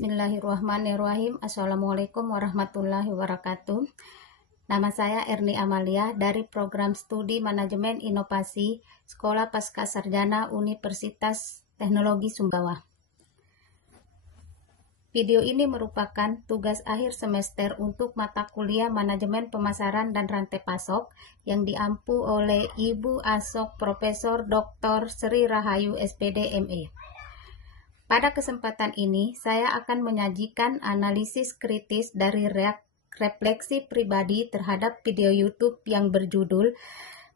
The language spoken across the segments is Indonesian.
Bismillahirrahmanirrahim. Assalamualaikum warahmatullahi wabarakatuh. Nama saya Erni Amalia dari Program Studi Manajemen Inovasi Sekolah Pascasarjana Universitas Teknologi Sumbawa. Video ini merupakan tugas akhir semester untuk mata kuliah Manajemen Pemasaran dan Rantai Pasok yang diampu oleh Ibu Asok Profesor Dr. Sri Rahayu SPD ME. Pada kesempatan ini, saya akan menyajikan analisis kritis dari refleksi pribadi terhadap video YouTube yang berjudul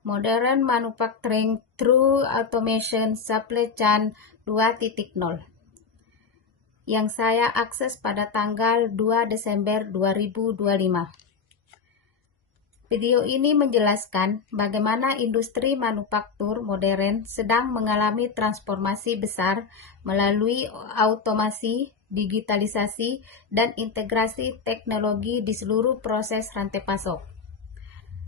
Modern Manufacturing Through Automation Supply Chain 2.0 yang saya akses pada tanggal 2 Desember 2025. Video ini menjelaskan bagaimana industri manufaktur modern sedang mengalami transformasi besar melalui automasi, digitalisasi, dan integrasi teknologi di seluruh proses rantai pasok.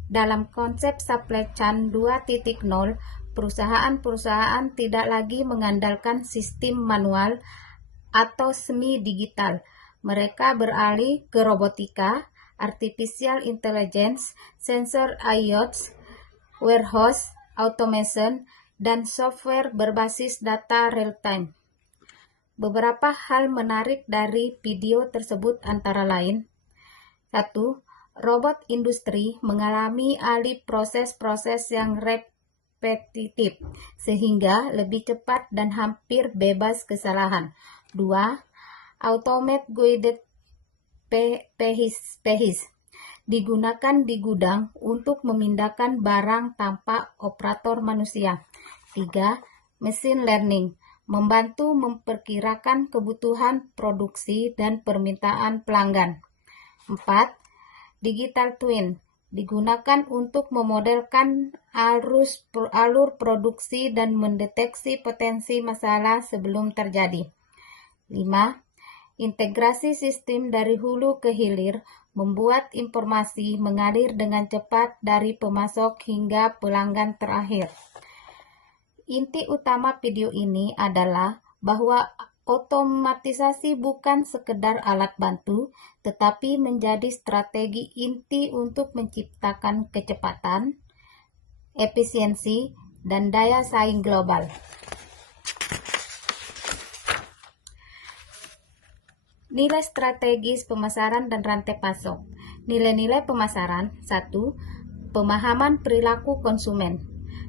Dalam konsep supply chain 2.0, perusahaan-perusahaan tidak lagi mengandalkan sistem manual atau semi-digital. Mereka beralih ke robotika, artificial intelligence, sensor IoT, warehouse automation, dan software berbasis data real-time. Beberapa hal menarik dari video tersebut antara lain: 1. Robot industri mengalami alih proses-proses yang repetitif, sehingga lebih cepat dan hampir bebas kesalahan. 2. Automate guided PHIS digunakan di gudang untuk memindahkan barang tanpa operator manusia. 3. Machine learning membantu memperkirakan kebutuhan produksi dan permintaan pelanggan. 4. Digital twin digunakan untuk memodelkan alur produksi dan mendeteksi potensi masalah sebelum terjadi. 5. Integrasi sistem dari hulu ke hilir membuat informasi mengalir dengan cepat dari pemasok hingga pelanggan terakhir. Inti utama video ini adalah bahwa otomatisasi bukan sekedar alat bantu, tetapi menjadi strategi inti untuk menciptakan kecepatan, efisiensi, dan daya saing global. Nilai strategis pemasaran dan rantai pasok. Nilai-nilai pemasaran. 1. Pemahaman perilaku konsumen.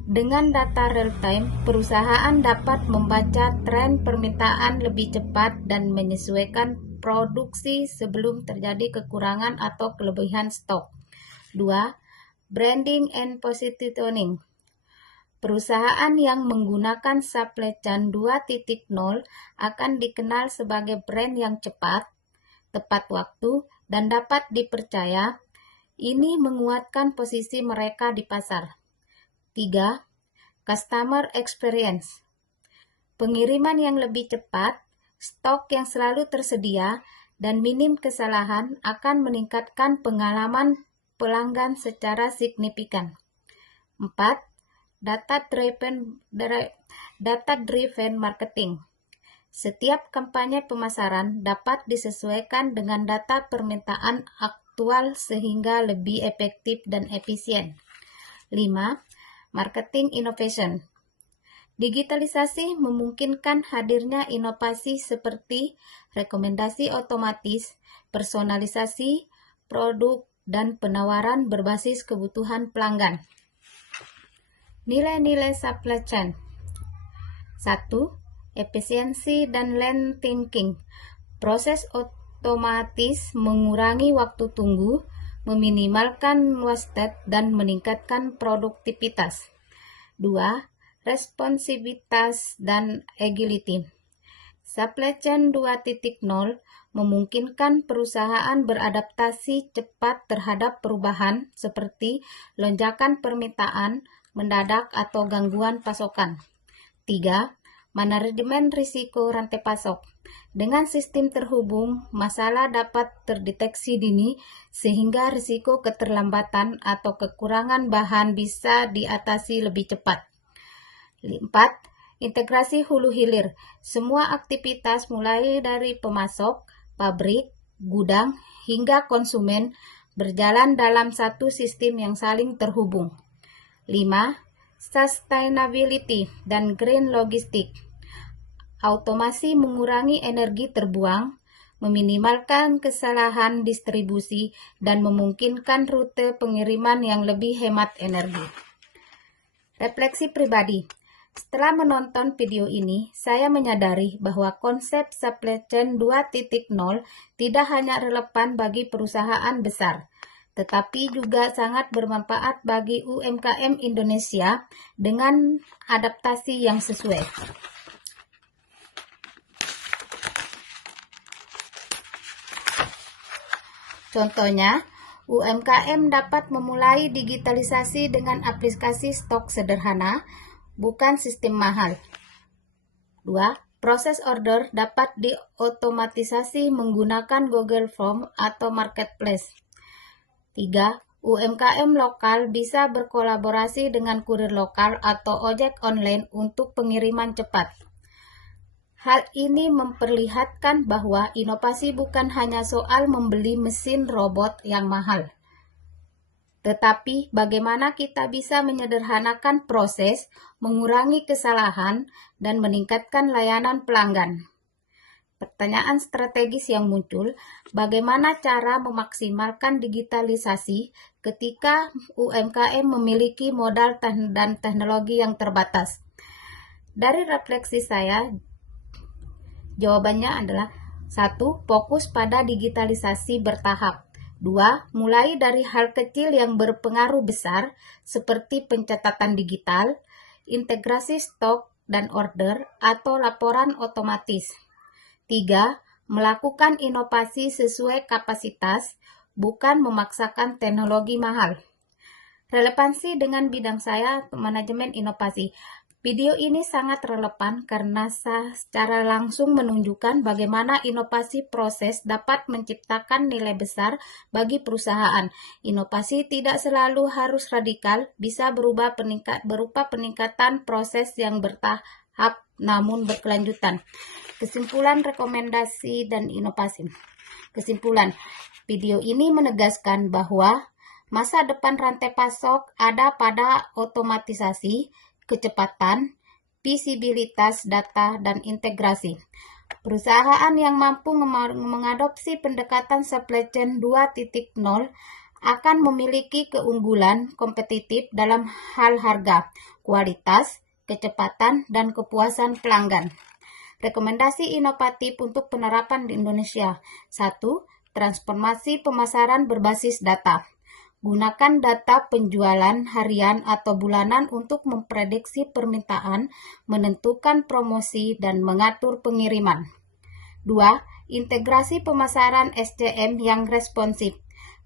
Dengan data real-time, perusahaan dapat membaca tren permintaan lebih cepat dan menyesuaikan produksi sebelum terjadi kekurangan atau kelebihan stok. 2. Branding and positioning. Perusahaan yang menggunakan supply chain 2.0 akan dikenal sebagai brand yang cepat, tepat waktu, dan dapat dipercaya. Ini menguatkan posisi mereka di pasar. 3. Customer experience. Pengiriman yang lebih cepat, stok yang selalu tersedia, dan minim kesalahan akan meningkatkan pengalaman pelanggan secara signifikan. 4. Data-driven marketing. Setiap kampanye pemasaran dapat disesuaikan dengan data permintaan aktual sehingga lebih efektif dan efisien. 5. Marketing innovation. Digitalisasi memungkinkan hadirnya inovasi seperti rekomendasi otomatis, personalisasi produk, dan penawaran berbasis kebutuhan pelanggan. Nilai-nilai supply chain. 1. Efisiensi dan lean thinking. Proses otomatis mengurangi waktu tunggu, meminimalkan wasted, dan meningkatkan produktivitas. 2. Responsivitas dan agility. Supply chain 2.0 memungkinkan perusahaan beradaptasi cepat terhadap perubahan seperti lonjakan permintaan mendadak atau gangguan pasokan. 3. Manajemen risiko rantai pasok. Dengan sistem terhubung, masalah dapat terdeteksi dini sehingga risiko keterlambatan atau kekurangan bahan bisa diatasi lebih cepat. 4. Integrasi hulu hilir. Semua aktivitas mulai dari pemasok, pabrik, gudang, hingga konsumen berjalan dalam satu sistem yang saling terhubung. 5. Sustainability dan green logistik. Automasi mengurangi energi terbuang, meminimalkan kesalahan distribusi, dan memungkinkan rute pengiriman yang lebih hemat energi. Refleksi pribadi. Setelah menonton video ini, saya menyadari bahwa konsep supply chain 2.0 tidak hanya relevan bagi perusahaan besar, tetapi juga sangat bermanfaat bagi UMKM Indonesia dengan adaptasi yang sesuai. Contohnya, UMKM dapat memulai digitalisasi dengan aplikasi stok sederhana, bukan sistem mahal. 2. Proses order dapat diotomatisasi menggunakan Google Form atau Marketplace. 3. UMKM lokal bisa berkolaborasi dengan kurir lokal atau ojek online untuk pengiriman cepat. Hal ini memperlihatkan bahwa inovasi bukan hanya soal membeli mesin robot yang mahal, tetapi bagaimana kita bisa menyederhanakan proses, mengurangi kesalahan, dan meningkatkan layanan pelanggan. Pertanyaan strategis yang muncul, bagaimana cara memaksimalkan digitalisasi ketika UMKM memiliki modal dan teknologi yang terbatas? Dari refleksi saya, jawabannya adalah 1. Fokus pada digitalisasi bertahap. 2. Mulai dari hal kecil yang berpengaruh besar seperti pencatatan digital, integrasi stok dan order, atau laporan otomatis. 3. Melakukan inovasi sesuai kapasitas, bukan memaksakan teknologi mahal. Relevansi dengan bidang saya, manajemen inovasi. Video ini sangat relevan karena secara langsung menunjukkan bagaimana inovasi proses dapat menciptakan nilai besar bagi perusahaan. Inovasi tidak selalu harus radikal, bisa berupa peningkatan proses yang bertahap namun berkelanjutan. Kesimpulan, rekomendasi, dan inovasi. Kesimpulan, video ini menegaskan bahwa masa depan rantai pasok ada pada otomatisasi, kecepatan, visibilitas data, dan integrasi. Perusahaan yang mampu mengadopsi pendekatan supply chain 2.0 akan memiliki keunggulan kompetitif dalam hal harga, kualitas, kecepatan, dan kepuasan pelanggan. Rekomendasi inovatif untuk penerapan di Indonesia. 1. Transformasi pemasaran berbasis data. Gunakan data penjualan harian atau bulanan untuk memprediksi permintaan, menentukan promosi, dan mengatur pengiriman. 2. Integrasi pemasaran SCM yang responsif.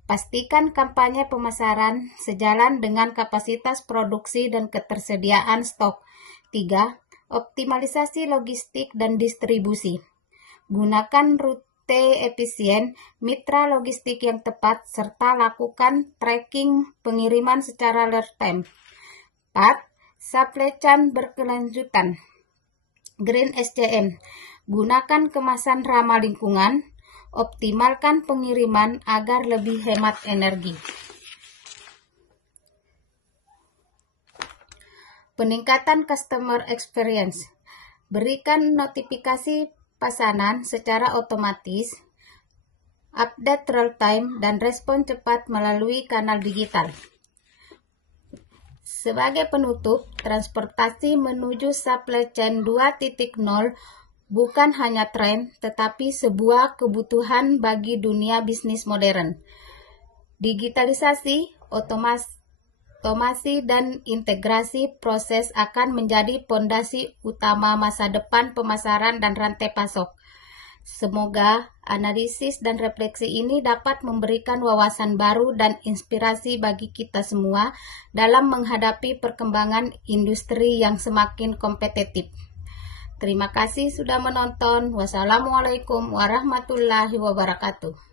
Pastikan kampanye pemasaran sejalan dengan kapasitas produksi dan ketersediaan stok. 3. Optimalisasi logistik dan distribusi. Gunakan rute efisien, mitra logistik yang tepat, serta lakukan tracking pengiriman secara real-time. 4. Supply chain berkelanjutan. Green SCM. Gunakan kemasan ramah lingkungan, optimalkan pengiriman agar lebih hemat energi. Peningkatan customer experience. Berikan notifikasi pesanan secara otomatis, update real-time, dan respon cepat melalui kanal digital. Sebagai penutup, transportasi menuju supply chain 2.0 bukan hanya tren, tetapi sebuah kebutuhan bagi dunia bisnis modern. Digitalisasi, otomasi, dan integrasi proses akan menjadi fondasi utama masa depan pemasaran dan rantai pasok. Semoga analisis dan refleksi ini dapat memberikan wawasan baru dan inspirasi bagi kita semua dalam menghadapi perkembangan industri yang semakin kompetitif. Terima kasih sudah menonton. Wassalamualaikum warahmatullahi wabarakatuh.